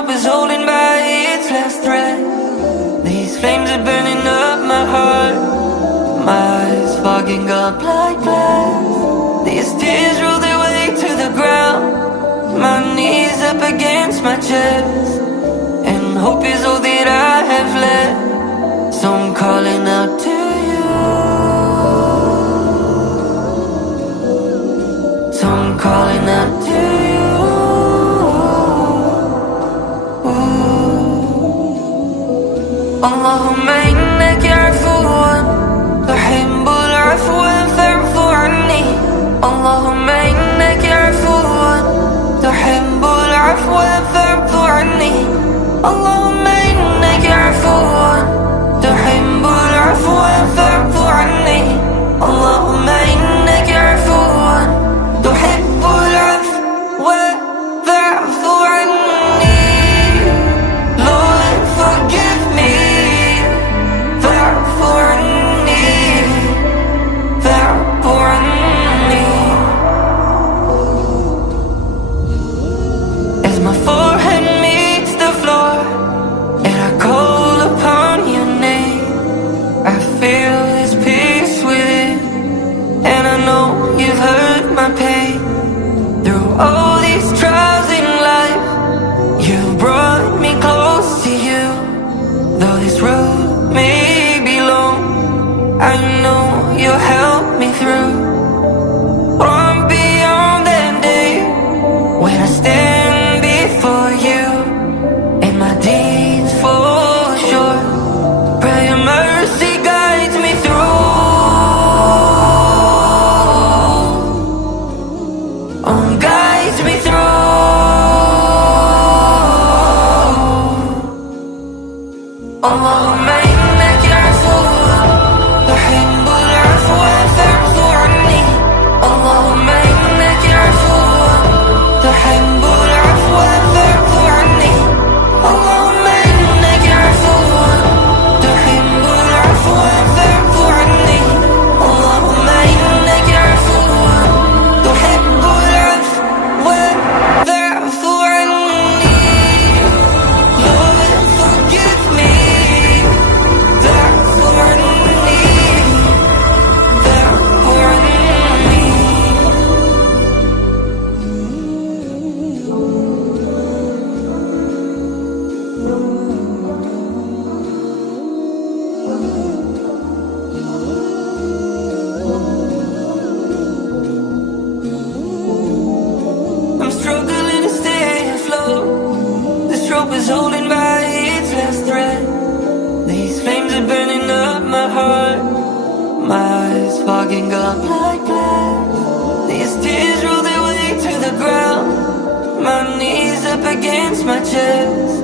rope is holding by its last thread. These flames are burning up my heart. My eyes fogging up like glass. These tears roll their way to the ground. My knees up against my chest, and hope is all that I have left. So I'm calling out to you. So I'm calling out to you. اللهم إنك عفو تحب العفو فاعف عني. اللهم إنك عفو تحب العفو فاعف عني. اللهم إنك عفو تحب العفو فاعف عني. اللهم إنك عفو تحب العفو فاعف عني. Lord, forgive me. فاعف عني. فاعف عني. As my forehead meets the floor and I call upon your name, I feel this peace within, and I know you've heard my pain. Through all these trials in life, you brought me close to you. Though this road may be long, I know you'll help me through. On beyond that day when I stand before you and my deeds fall short, pray your mercy guides me through. Guides me through. اللهم إنك عفو تحب العفو فاعف عني. اللهم إنك عفو تحب العفو فاعف عني. اللهم إنك عفو تحب العفو فاعف عني. اللهم إنك عفو تحب العفو فاعف عني. Lord, forgive me. فاعف عني. فاعف عني. I'm struggling to stay afloat. This rope is holding by its last thread. These flames are burning up my heart. My eyes fogging up like glass. These tears roll their way to the ground. My knees up against my chest,